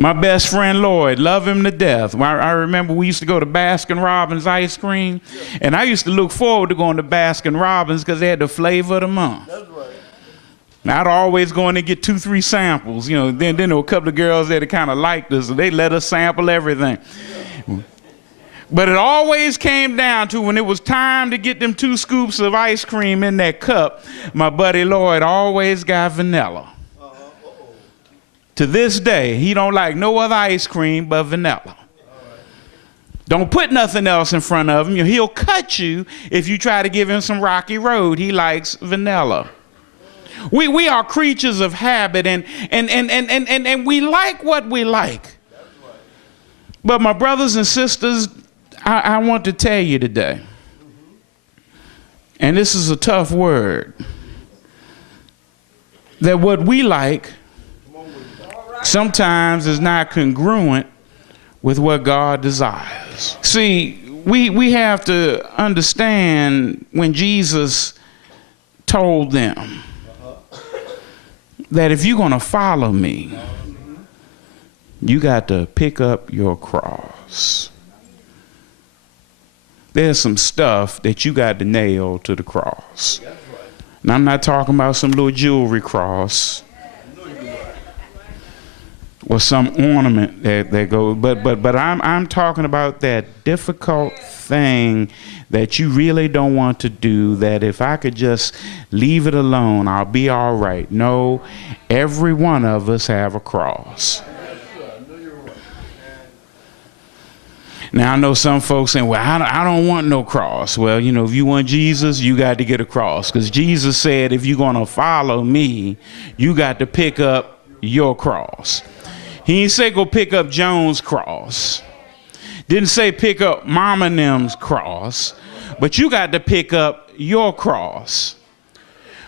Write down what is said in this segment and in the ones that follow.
My best friend Lloyd, love him to death. I remember we used to go to Baskin Robbins ice cream, and I used to look forward to going to Baskin Robbins because they had the flavor of the month. That's right. Now, I'd always go in and get 2-3 samples. You know, then there were a couple of girls there that kind of liked us, and they let us sample everything. But it always came down to when it was time to get them 2 scoops of ice cream in that cup, my buddy Lloyd always got vanilla. To this day, he don't like no other ice cream but vanilla. Don't put nothing else in front of him. He'll cut you if you try to give him some Rocky Road. He likes vanilla. We are creatures of habit, and we like what we like. But my brothers and sisters, I want to tell you today, and this is a tough word, that what we like sometimes is not congruent with what God desires. See, we have to understand when Jesus told them that if you're going to follow me, you got to pick up your cross. There's some stuff that you got to nail to the cross. And I'm not talking about some little jewelry cross or some ornament that goes, but I'm talking about that difficult thing that you really don't want to do, that if I could just leave it alone, I'll be all right. No, every one of us have a cross. Now, I know some folks saying, well, I don't want no cross. Well, you know, if you want Jesus, you got to get a cross. Because Jesus said, if you're going to follow me, you got to pick up your cross. He didn't say go pick up Jones' cross. Didn't say pick up Mama and them's cross. But you got to pick up your cross.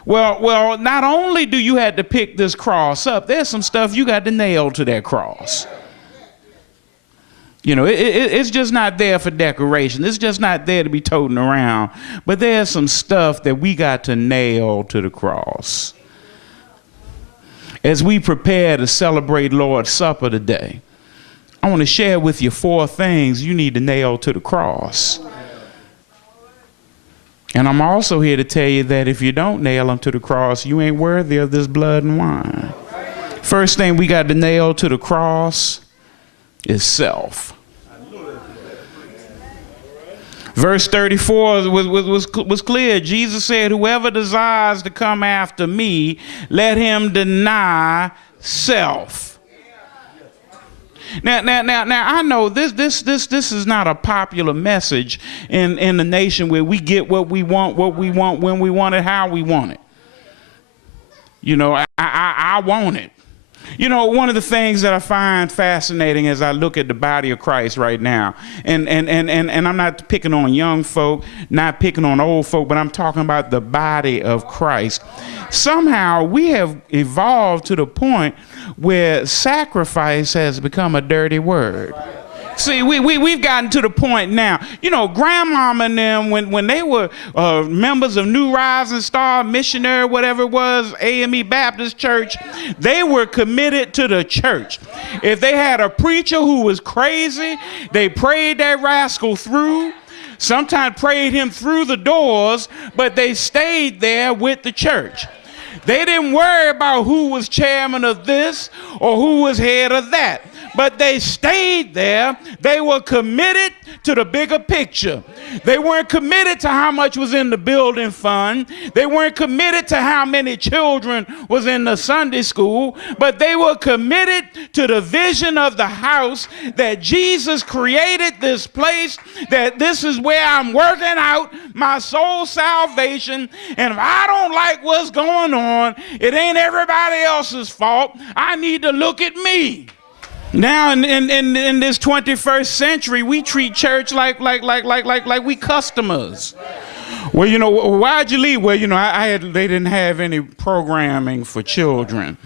Well, not only do you have to pick this cross up, there's some stuff you got to nail to that cross. You know, it's just not there for decoration. It's just not there to be toting around. But there's some stuff that we got to nail to the cross. As we prepare to celebrate Lord's Supper today, I want to share with you 4 things you need to nail to the cross. And I'm also here to tell you that if you don't nail them to the cross, you ain't worthy of this blood and wine. First thing we got to nail to the cross is self. Verse 34 was clear. Jesus said, whoever desires to come after me, let him deny self. Now, I know this is not a popular message in the nation where we get what we want, when we want it, how we want it. You know, I want it. You know, one of the things that I find fascinating as I look at the body of Christ right now, and I'm not picking on young folk, not picking on old folk, but I'm talking about the body of Christ. Somehow we have evolved to the point where sacrifice has become a dirty word. See, we've gotten to the point now. You know, grandmama and them, when they were members of New Rising Star, missionary, whatever it was, AME Baptist Church, they were committed to the church. If they had a preacher who was crazy, they prayed that rascal through. Sometimes prayed him through the doors, but they stayed there with the church. They didn't worry about who was chairman of this or who was head of that. But they stayed there. They were committed to the bigger picture. They weren't committed to how much was in the building fund. They weren't committed to how many children was in the Sunday school. But they were committed to the vision of the house, that Jesus created this place, that this is where I'm working out my soul salvation. And if I don't like what's going on, it ain't everybody else's fault. I need to look at me. Now in this 21st century, we treat church like we customers. Well, you know, why'd you leave? Well, you know, they didn't have any programming for children.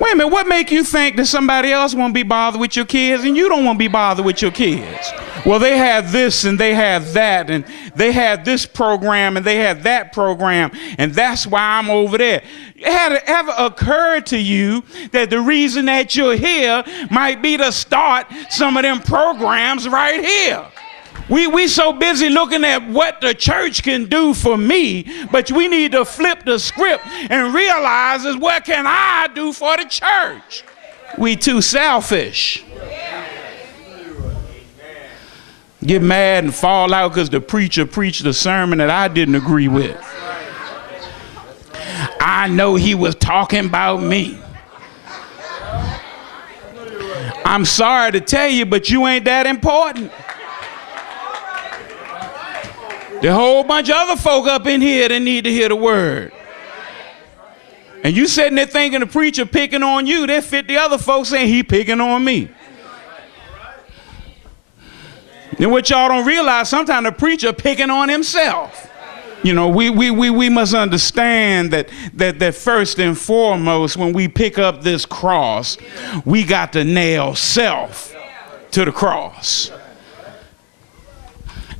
Wait a minute, what make you think that somebody else won't be bothered with your kids and you don't want to be bothered with your kids? Well, they have this and they have that, and they have this program and they have that program, and that's why I'm over there. Had it ever occurred to you that the reason that you're here might be to start some of them programs right here? We so busy looking at what the church can do for me, but we need to flip the script and realize is what can I do for the church? We too selfish. Get mad and fall out because the preacher preached a sermon that I didn't agree with. I know he was talking about me. I'm sorry to tell you, but you ain't that important. There's a whole bunch of other folk up in here that need to hear the word. And you sitting there thinking the preacher picking on you, there 50 other folks saying he picking on me. Then what y'all don't realize, sometimes the preacher picking on himself. You know, we must understand that first and foremost, when we pick up this cross, we got to nail self to the cross.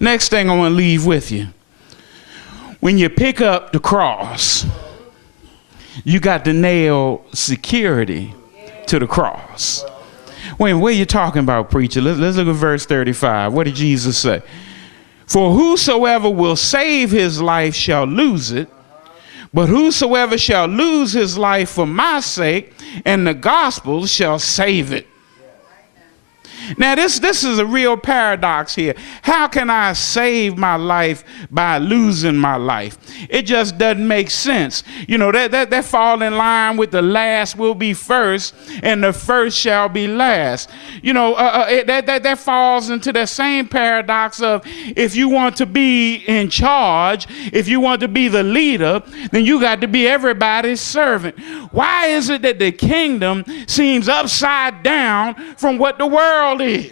Next thing I want to leave with you. When you pick up the cross, you got to nail security to the cross. Wait, what are you talking about, preacher? Let's look at verse 35. What did Jesus say? For whosoever will save his life shall lose it, but whosoever shall lose his life for my sake and the gospel shall save it. Now, this is a real paradox here. How can I save my life by losing my life? It just doesn't make sense. You know, that fall in line with the last will be first and the first shall be last. You know, that falls into that same paradox of if you want to be in charge, if you want to be the leader, then you got to be everybody's servant. Why is it that the kingdom seems upside down from what the world is?